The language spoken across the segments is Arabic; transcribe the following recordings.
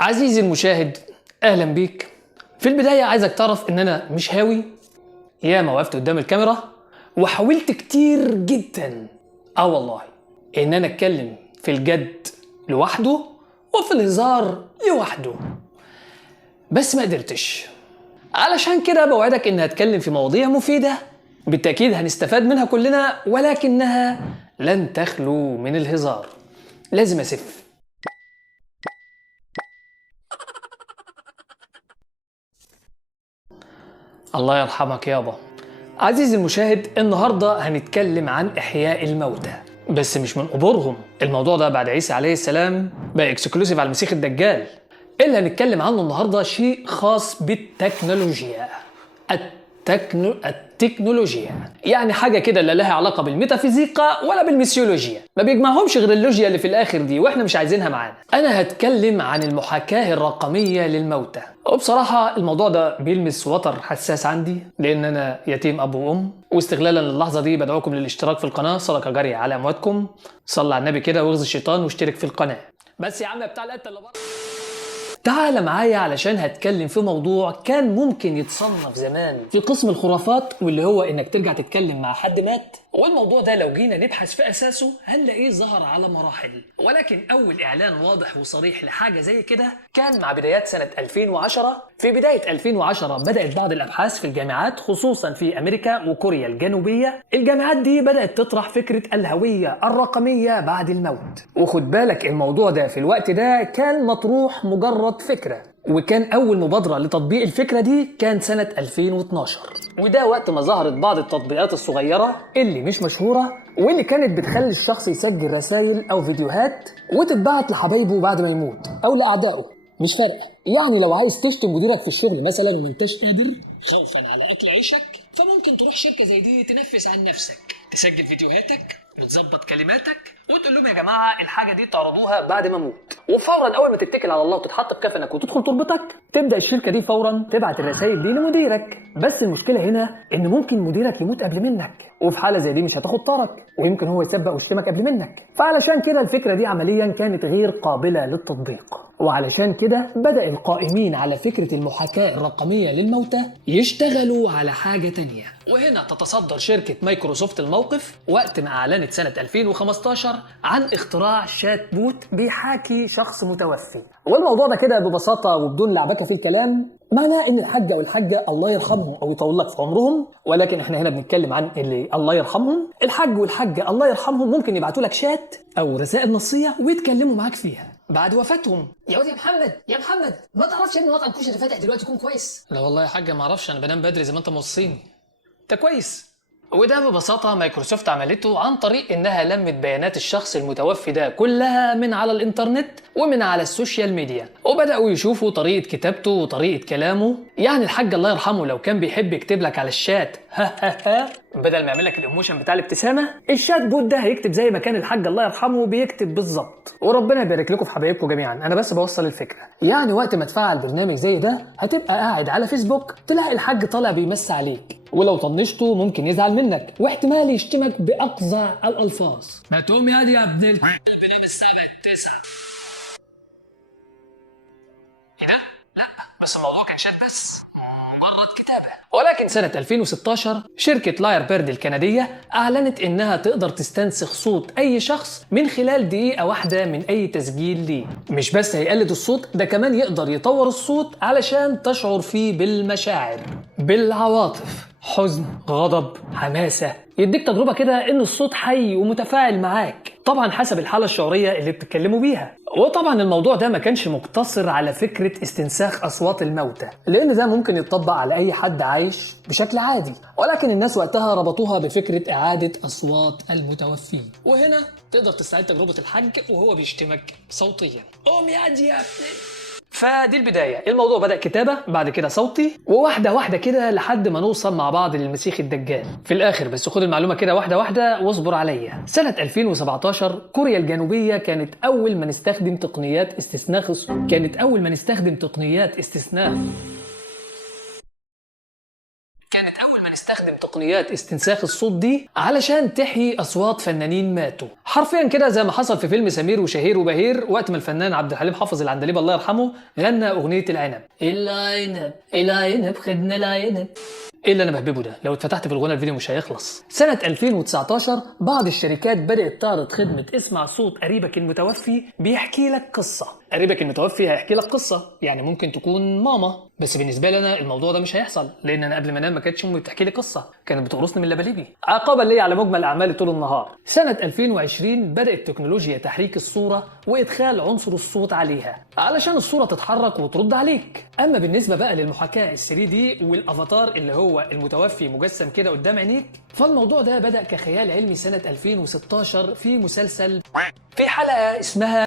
عزيزي المشاهد، اهلا بيك. في البدايه عايزك تعرف ان انا مش هاوي، ياما وقفت قدام الكاميرا وحاولت كتير جدا والله ان انا اتكلم في الجد لوحده وفي الهزار لوحده، بس ما قدرتش. علشان كده بوعدك ان هتكلم في مواضيع مفيده بالتاكيد هنستفاد منها كلنا، ولكنها لن تخلو من الهزار. لازم اسف. الله يرحمك يابا. عزيزي المشاهد، النهارده هنتكلم عن احياء الموتى، بس مش من قبورهم. الموضوع ده بعد عيسى عليه السلام بقى اكسكلوسيف على المسيح الدجال. اللي هنتكلم عنه النهارده شيء خاص بالتكنولوجيا. التكنولوجيا يعني حاجه كده لا لها علاقه بالميتافيزيقا ولا بالميسيولوجيا، ما بيجمعهمش غير اللوجيا اللي في الاخر دي، واحنا مش عايزينها معانا. انا هتكلم عن المحاكاه الرقميه للموتى، وبصراحه الموضوع ده بيلمس وتر حساس عندي لان انا يتيم اب وام. واستغلالا للحظه دي بدعوكم للاشتراك في القناه، صدقه جاريه على امواتكم. صلى على النبي كده واغزي الشيطان واشترك في القناه. بس يا عم بتاع القتة اللي بره، تعال معايا علشان هتكلم في موضوع كان ممكن يتصنف زمان في قسم الخرافات، واللي هو انك ترجع تتكلم مع حد مات. والموضوع ده لو جينا نبحث في اساسه هنلاقيه ظهر على مراحل، ولكن اول اعلان واضح وصريح لحاجه زي كده كان مع بدايات سنه 2010. في بدايه 2010 بدات بعض الابحاث في الجامعات خصوصا في امريكا وكوريا الجنوبيه. الجامعات دي بدات تطرح فكره الهويه الرقميه بعد الموت. وخد بالك الموضوع ده في الوقت ده كان مطروح مجرد فكره، وكان أول مبادرة لتطبيق الفكرة دي كان سنة 2012. وده وقت ما ظهرت بعض التطبيقات الصغيرة اللي مش مشهورة، واللي كانت بتخلي الشخص يسجل رسائل أو فيديوهات وتتبعت لحبايبه بعد ما يموت أو لأعدائه، مش فارقة. يعني لو عايز تشتم مديرك في الشغل مثلا وما انتش قادر خوفا على أكل عيشك، فممكن تروح شركة زي دي تنفذ عن نفسك، تسجل فيديوهاتك وتظبط كلماتك وتقول لهم يا جماعه الحاجه دي تعرضوها بعد ما اموت. وفورا اول ما تتكل على الله وتتحط في كفنك وتدخل تربتك تبدا الشركه دي فورا تبعت الرسائل دي لمديرك. بس المشكله هنا ان ممكن مديرك يموت قبل منك، وفي حاله زي دي مش هتاخد طارك، ويمكن هو يسبق ويشتمك قبل منك. فعلشان كده الفكره دي عمليا كانت غير قابله للتطبيق. وعلشان كده بدأ القائمين على فكرة المحاكاة الرقمية للموتى يشتغلوا على حاجة تانية. وهنا تتصدر شركة مايكروسوفت الموقف وقت ما أعلنت سنة 2015 عن اختراع شات بوت بيحاكي شخص متوفي. والموضوع ده كده ببساطة وبدون لعبكة في الكلام معناه ان الحاج او الحاجه الله يرحمهم او يطول لك في عمرهم، ولكن احنا هنا بنتكلم عن اللي الله يرحمهم. الحاج والحاجه الله يرحمهم ممكن يبعتوا لك شات او رسائل نصيه ويتكلموا معاك فيها بعد وفاتهم. يا واد يا محمد ما تعرفش ان مطعم كشري فاتح دلوقتي يكون كويس؟ لا والله يا حاجه ما اعرفش، انا بنام بدري زي ما انت موصيني. انت كويس. وده ببساطة مايكروسوفت عملته عن طريق انها لمت بيانات الشخص المتوفي ده كلها من على الانترنت ومن على السوشيال ميديا، وبدأوا يشوفوا طريقة كتابته وطريقة كلامه. يعني الحاج الله يرحمه لو كان بيحب يكتب لك على الشات بدل ما يعمل لك الايموشن بتاع الابتسامة، الشات بوت ده هيكتب زي ما كان الحاج الله يرحمه بيكتب بالظبط. وربنا يبارك لكم في حبايبكم جميعا، انا بس بوصل الفكرة. يعني وقت ما تفعل برنامج زي ده هتبقى قاعد على فيسبوك تلاقي الحاج طالع بيمسي عليك، ولو طنشته ممكن يزعل منك واحتمال يشتمك بأقصى الألفاظ. ما تقوم يا ابن ايه ده؟ لا بس الموضوع كان شات بس مجرد كتابة. ولكن سنة 2016 شركة لاير بيرد الكندية أعلنت إنها تقدر تستنسخ صوت أي شخص من خلال دقيقة واحدة من أي تسجيل ليه. مش بس هيقلد الصوت ده، كمان يقدر يطور الصوت علشان تشعر فيه بالمشاعر، بالعواطف، حزن، غضب، حماسة. يديك تجربة كده إن الصوت حي ومتفاعل معاك، طبعا حسب الحالة الشعورية اللي بتتكلموا بيها. وطبعا الموضوع ده ما كانش مقتصر على فكرة استنساخ أصوات الموتى، لأن ده ممكن يتطبق على أي حد عايش بشكل عادي، ولكن الناس وقتها ربطوها بفكرة إعادة أصوات المتوفين. وهنا تقدر تستعيد تجربة الحج وهو بيشتمك صوتيا. قوم يا ابني. فدي البداية. الموضوع بدأ كتابة، بعد كده صوتي، وواحدة واحدة كده لحد ما نوصل مع بعض للمسيح الدجال في الآخر. بس خد المعلومة كده واحدة واحدة واصبر عليا. سنة 2017 كوريا الجنوبية كانت أول ما نستخدم تقنيات تقنيات استنساخ الصوت دي علشان تحيي اصوات فنانين ماتوا، حرفيا كده زي ما حصل في فيلم سمير وشهير وبهير وقت ما الفنان عبد الحليم حافظ العندليب الله يرحمه غنى اغنيه العنب. العنب العنب خدنا العنب. ايه اللي انا بهببه ده؟ لو اتفتحت في الغنى الفيديو مش هيخلص. سنة 2019 بعض الشركات بدأت تعرض خدمة اسمع صوت قريبك المتوفي بيحكي لك قصة. قريبك المتوفي هيحكي لك قصة، يعني ممكن تكون ماما، بس بالنسبة لي انا الموضوع ده مش هيحصل، لان انا قبل ما انام ما كانتش امي بتحكي لي قصة، كانت بتقرصني من لباليبي عقابا ليا على مجمل اعمالي طول النهار. سنة 2020 بدأت تكنولوجيا تحريك الصورة وادخال عنصر الصوت عليها علشان الصورة تتحرك وترد عليك. اما بالنسبة بقى للمحاكاة ال3D والافاتار اللي هو المتوفي مجسم كده قدام عينيك، فالموضوع ده بدأ كخيال علمي سنة 2016 في مسلسل، في حلقة اسمها،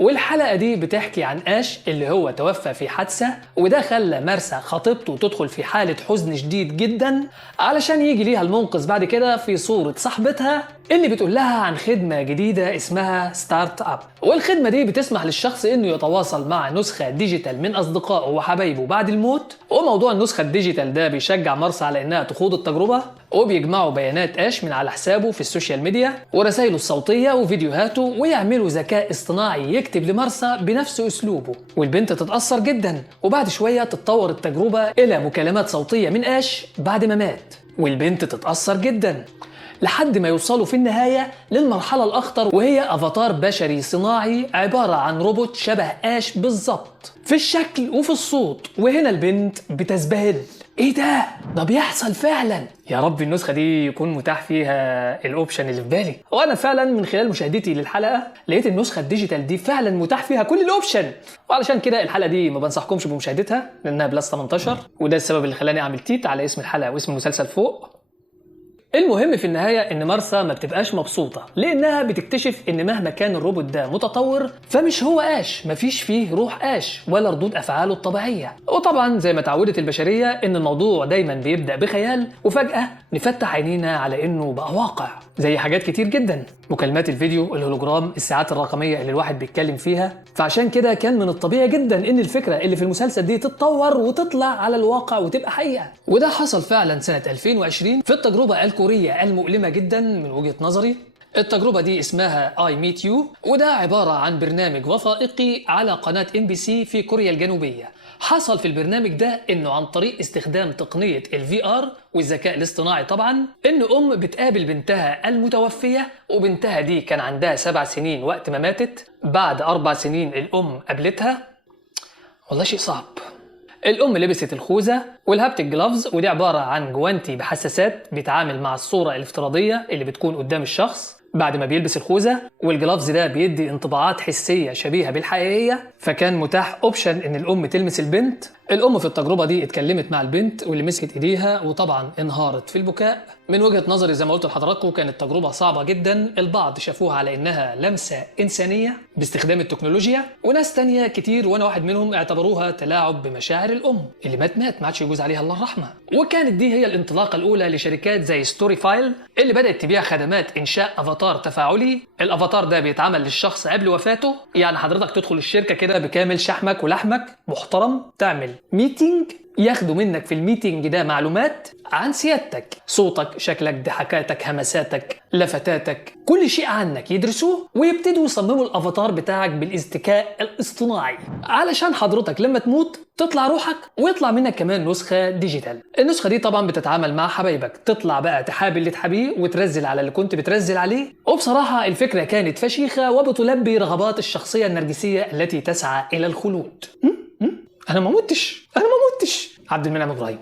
والحلقة دي بتحكي عن آش اللي هو توفى في حادثة، وده خلى مرسى خطيبته تدخل في حالة حزن شديد جدا علشان يجي ليها المنقذ بعد كده في صورة صاحبتها اللي بتقول لها عن خدمة جديدة اسمها ستارت اب. والخدمة دي بتسمح للشخص انه يتواصل مع نسخة ديجيتال من اصدقائه وحبايبه بعد الموت. وموضوع النسخة الديجيتال ده بيشجع مرسى على انها تخوض التجربة، وبيجمعوا بيانات آش من على حسابه في السوشيال ميديا ورسائله الصوتية وفيديوهاته، ويعملوا ذكاء اصطناعي يكتب لمرسى بنفس اسلوبه، والبنت تتأثر جدا، وبعد شوية تتطور التجربة الى مكالمات صوتية من آش بعد ما مات، والبنت تتأثر جدا لحد ما يوصلوا في النهاية للمرحلة الأخطر، وهي أفاتار بشري صناعي عبارة عن روبوت شبه آش بالظبط في الشكل وفي الصوت. وهنا البنت بتزبهل، ايه ده بيحصل فعلا. يا رب النسخة دي يكون متاح فيها الاوبشن اللي في بالي. وانا فعلا من خلال مشاهدتي للحلقة لقيت النسخة الديجيتال دي فعلا متاح فيها كل الاوبشن، وعلشان كده الحلقة دي ما بنصحكمش بمشاهدتها لانها بلس 18، وده السبب اللي خلاني اعمل تيت على اسم الحلقة واسم المسلسل فوق. المهم في النهاية ان مرسى ما بتبقاش مبسوطة لانها بتكتشف ان مهما كان الروبوت ده متطور فمش هو آش، مفيش فيه روح آش ولا ردود افعاله الطبيعية. وطبعا زي ما تعودت البشرية ان الموضوع دايما بيبدأ بخيال وفجأة نفتح عينينا على انه بقى واقع، زي حاجات كتير جدا، مكالمات الفيديو، الهولوجرام، الساعات الرقمية اللي الواحد بيتكلم فيها. فعشان كده كان من الطبيعي جدا ان الفكرة اللي في المسلسل دي تتطور وتطلع على الواقع وتبقى حقيقة. وده حصل فعلا سنة 2020 في التجربة الكورية المؤلمة جدا من وجهة نظري. التجربة دي اسمها I Meet You، وده عبارة عن برنامج وثائقي على قناة MBC في كوريا الجنوبية. حصل في البرنامج ده انه عن طريق استخدام تقنية VR والذكاء الاصطناعي طبعا، ان ام بتقابل بنتها المتوفية، وبنتها دي كان عندها 7 سنين وقت ما ماتت. بعد 4 سنين الام قابلتها، والله شيء صعب. الام لبست الخوذة والهابتك جلافز، ودي عبارة عن جوانتي بحساسات بيتعامل مع الصورة الافتراضية اللي بتكون قدام الشخص بعد ما بيلبس الخوذة، والجلافز ده بيدي انطباعات حسية شبيهة بالحقيقية. فكان متاح اوبشن ان الام تلمس البنت. الام في التجربة دي اتكلمت مع البنت واللي مسكت ايديها، وطبعا انهارت في البكاء. من وجهة نظري زي ما قلت لحضراتكم كانت تجربة صعبة جدا. البعض شافوها على انها لمسة انسانية باستخدام التكنولوجيا، وناس تانية كتير وانا واحد منهم اعتبروها تلاعب بمشاعر الام. اللي مات ما عادش يجوز عليها الله الرحمة. وكانت دي هي الانطلاقة الاولى لشركات زي ستوري فايل اللي بدأت تبيع خدمات انشاء افاتار تفاعلي. الافاتار ده بيتعمل للشخص قبل وفاته، يعني حضرتك تدخل الشركة كده بكامل شحمك ولحمك محترم، تعمل ميتينج، ياخدوا منك في الميتينج ده معلومات عن سيادتك، صوتك، شكلك، ضحكاتك، همساتك، لفتاتك، كل شيء عنك يدرسوه، ويبتدوا يصمموا الافاتار بتاعك بالذكاء الاصطناعي علشان حضرتك لما تموت تطلع روحك ويطلع منك كمان نسخة ديجيتال. النسخة دي طبعا بتتعامل مع حبايبك، تطلع بقى تحابي اللي تحابيه وترزل على اللي كنت بترزل عليه. وبصراحة الفكرة كانت فشيخة وبتلبي رغبات الشخصية النرجسية التي تسعى إلى الخلود. أنا ما متش عبد المنعم إبراهيم.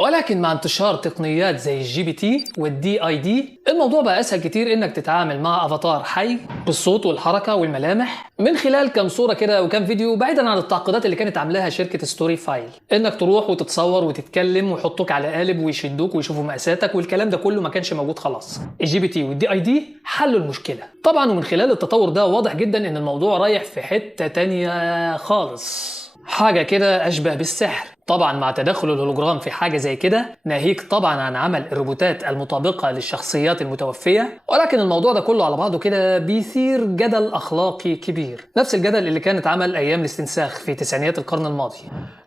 ولكن مع انتشار تقنيات زي الGPT والDID الموضوع بقى اسهل كتير انك تتعامل مع افاتار حي بالصوت والحركه والملامح من خلال كام صوره كده وكام فيديو، بعيدا عن التعقيدات اللي كانت عاملاها شركه ستوري فايل، انك تروح وتتصور وتتكلم ويحطوك على قالب ويشدوك ويشوفوا مقاساتك، والكلام ده كله ما كانش موجود خلاص. الGPT والDID حلوا المشكله طبعا، ومن خلال التطور ده واضح جدا ان الموضوع رايح في حته تانية خالص، حاجة كده أشبه بالسحر. طبعا مع تدخل الهولوجرام في حاجة زي كده ناهيك طبعا عن عمل الروبوتات المطابقة للشخصيات المتوفية، ولكن الموضوع ده كله على بعضه كده بيثير جدل أخلاقي كبير، نفس الجدل اللي كانت عمل أيام الاستنساخ في تسعينيات القرن الماضي.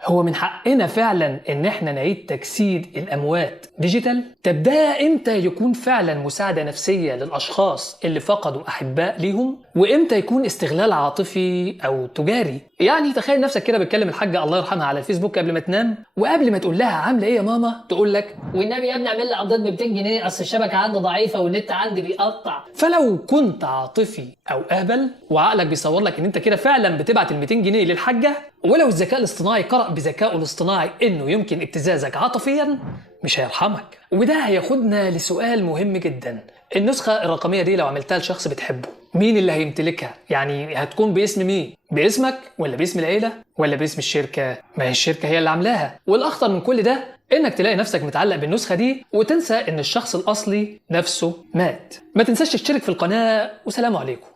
هو من حقنا فعلا ان احنا نعيد تجسيد الاموات ديجيتال؟ طب ده امتى يكون فعلا مساعدة نفسية للاشخاص اللي فقدوا احباء ليهم، وامتى يكون استغلال عاطفي او تجاري؟ يعني تخيل نفسك كده بتكلم الحاجة الله يرحمها على الفيسبوك قبل ما تنام، وقبل ما تقول لها عاملة ايه يا ماما تقول لك والنبي يا ابني اعمل لي قضيت ب 200 جنيه اصل الشبكه عندي ضعيفه والنت عندي بيقطع. فلو كنت عاطفي او اهبل وعقلك بيصور لك ان انت كده فعلا بتبعت ال 200 جنيه للحاجه، ولو الذكاء الاصطناعي قرأ بذكائه الاصطناعي انه يمكن ابتزازك عاطفيا، مش هيرحمك. وده هياخدنا لسؤال مهم جدا، النسخه الرقميه دي لو عملتها لشخص بتحبه مين اللي هيمتلكها؟ يعني هتكون باسم مين؟ باسمك ولا باسم العيله ولا باسم الشركه؟ ما هي الشركه هي اللي عاملاها. والاخطر من كل ده انك تلاقي نفسك متعلق بالنسخه دي وتنسى ان الشخص الاصلي نفسه مات. ما تنساش تشترك في القناه، وسلام عليكم.